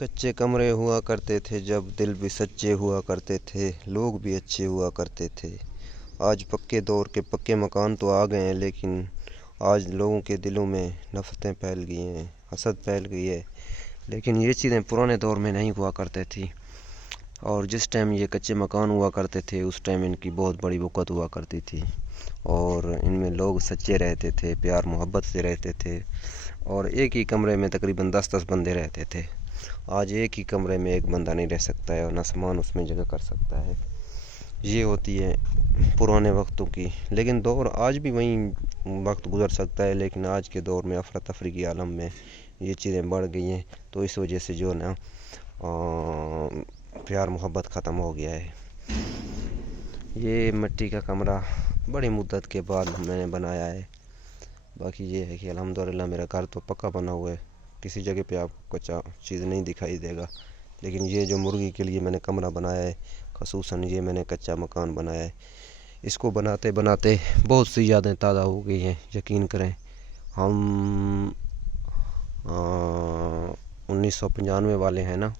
कच्चे कमरे हुआ करते थे जब, दिल भी सच्चे हुआ करते थे, लोग भी अच्छे हुआ करते थे। आज पक्के दौर के पक्के मकान तो आ गए हैं, लेकिन आज लोगों के दिलों में नफ़रतें फैल गई हैं, हसद फैल गई है। लेकिन ये चीज़ें पुराने दौर में नहीं हुआ करते थी। और जिस टाइम ये कच्चे मकान हुआ करते थे उस टाइम इनकी बहुत बड़ी वक़्त हुआ करती थी, और इनमें लोग सच्चे रहते थे, प्यार मोहब्बत से रहते थे, और एक ही कमरे में तकरीबन 10-10 बंदे रहते थे। आज एक ही कमरे में एक बंदा नहीं रह सकता है और ना सामान उसमें जगह कर सकता है। ये होती है पुराने वक्तों की। लेकिन दौर आज भी वहीं वक्त गुजर सकता है, लेकिन आज के दौर में अफरा तफरी की आलम में ये चीज़ें बढ़ गई हैं, तो इस वजह से जो ना प्यार मोहब्बत ख़त्म हो गया है। ये मिट्टी का कमरा बड़ी मुद्दत के बाद मैंने बनाया है। बाकी ये है कि अल्हम्दुलिल्लाह मेरा घर तो पक्का बना हुआ है, किसी जगह पे आपको कच्चा चीज़ नहीं दिखाई देगा। लेकिन ये जो मुर्गी के लिए मैंने कमरा बनाया है, खसूसन ये मैंने कच्चा मकान बनाया है। इसको बनाते बनाते बहुत सी यादें ताज़ा हो गई हैं, यकीन करें। हम 1995 वाले हैं ना,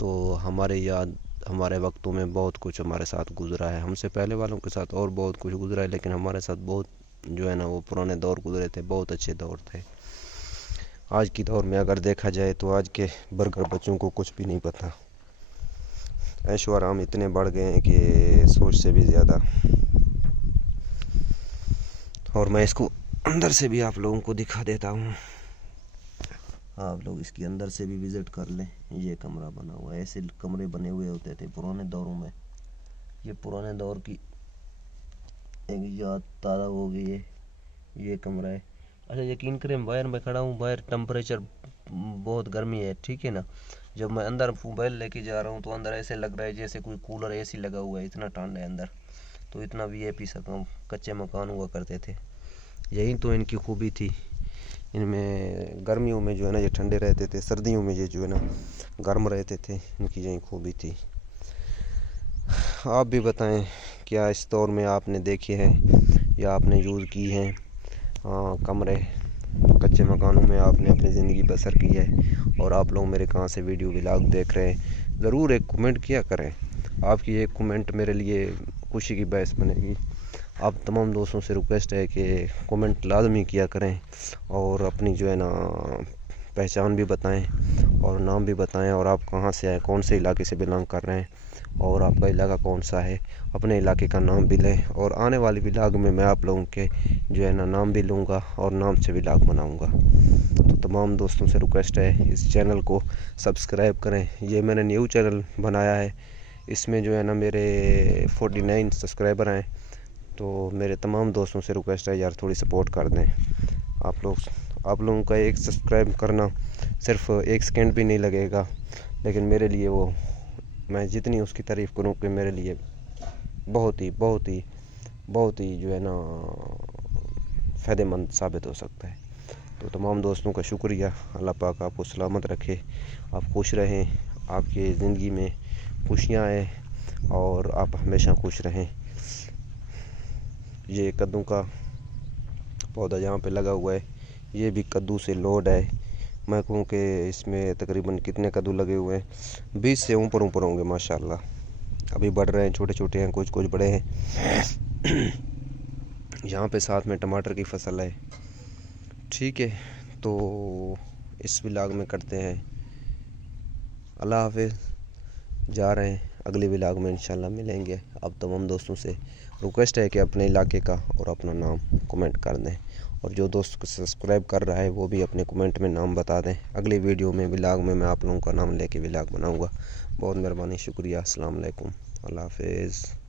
तो हमारे वक्तों में बहुत कुछ हमारे साथ गुजरा है। हमसे पहले वालों के साथ और बहुत कुछ गुजरा है, लेकिन हमारे साथ बहुत जो है ना वो पुराने दौर गुजरे थे, बहुत अच्छे दौर थे। आज की दौर में अगर देखा जाए तो आज के बर्गर बच्चों को कुछ भी नहीं पता। ऐशो आराम इतने बढ़ गए हैं कि सोच से भी ज़्यादा। और मैं इसको अंदर से भी आप लोगों को दिखा देता हूँ, आप लोग इसके अंदर से भी विज़िट कर लें। ये कमरा बना हुआ है, ऐसे कमरे बने हुए होते थे पुराने दौरों में। ये पुराने दौर की एक याद ताज़ा हो गई है। ये कमरा है। अच्छा यकीन करें, बाहर में खड़ा हूँ, बाहर टेम्परेचर बहुत गर्मी है, ठीक है ना। जब मैं अंदर मोबाइल लेके जा रहा हूँ तो अंदर ऐसे लग रहा है जैसे कोई कूलर एसी लगा हुआ है, इतना ठंड है अंदर। तो इतना वीआईपी कच्चे मकान हुआ करते थे। यही तो इनकी खूबी थी। इनमें गर्मियों में जो है ना ये ठंडे रहते थे, सर्दियों में ये जो है ना गर्म रहते थे। इनकी यही खूबी थी। आप भी बताएं, क्या इस दौर में आपने देखे हैं या आपने यूज़ की हैं कमरे, कच्चे मकानों में आपने अपनी ज़िंदगी बसर की है? और आप लोग मेरे कहाँ से वीडियो व्लॉग देख रहे हैं, ज़रूर एक कमेंट किया करें। आपकी एक कमेंट मेरे लिए खुशी की बायस बनेगी। आप तमाम दोस्तों से रिक्वेस्ट है कि कमेंट लाजमी किया करें, और अपनी जो है ना पहचान भी बताएं और नाम भी बताएं, और आप कहाँ से आए, कौन से इलाके से बिलोंग कर रहे हैं, और आपका इलाका कौन सा है, अपने इलाके का नाम भी लें। और आने वाली व्लॉग में मैं आप लोगों के जो है ना नाम भी लूँगा और नाम से व्लॉग बनाऊँगा। तो तमाम दोस्तों से रिक्वेस्ट है इस चैनल को सब्सक्राइब करें। ये मैंने न्यू चैनल बनाया है, इसमें जो है ना मेरे 49 सब्सक्राइबर हैं। तो मेरे तमाम दोस्तों से रिक्वेस्ट है यार थोड़ी सपोर्ट कर दें। आप लोगों का एक सब्सक्राइब करना सिर्फ 1 सेकंड भी नहीं लगेगा, लेकिन मेरे लिए वो, मैं जितनी उसकी तारीफ़ करूँ कि मेरे लिए बहुत ही जो है ना फ़ायदेमंद साबित हो सकता है। तो तमाम दोस्तों का शुक्रिया। अल्लाह पाक आपको सलामत रखे, आप खुश रहें, आपकी ज़िंदगी में खुशियाँ आए और आप हमेशा खुश रहें। ये कद्दू का पौधा यहाँ पे लगा हुआ है, ये भी कद्दू से लोड है। मैं कहूँ कि इसमें तकरीबन कितने कद्दू लगे हुए हैं, 20 से ऊपर होंगे माशाल्लाह। अभी बढ़ रहे हैं, छोटे छोटे हैं, कुछ कुछ बड़े हैं। यहाँ पे साथ में टमाटर की फसल है, ठीक है। तो इस व्लॉग में करते हैं, अल्लाह हाफिज़। जा रहे हैं, अगले व्लॉग में इंशाल्लाह मिलेंगे। अब तमाम दोस्तों से रिक्वेस्ट है कि अपने इलाके का और अपना नाम कमेंट कर दें, और जो दोस्त को सब्सक्राइब कर रहा है वो भी अपने कमेंट में नाम बता दें। अगली वीडियो में व्लॉग में मैं आप लोगों का नाम लेके व्लॉग बनाऊंगा। बहुत मेहरबानी, शुक्रिया। अस्सलाम वालेकुम, अल्लाह हाफिज़।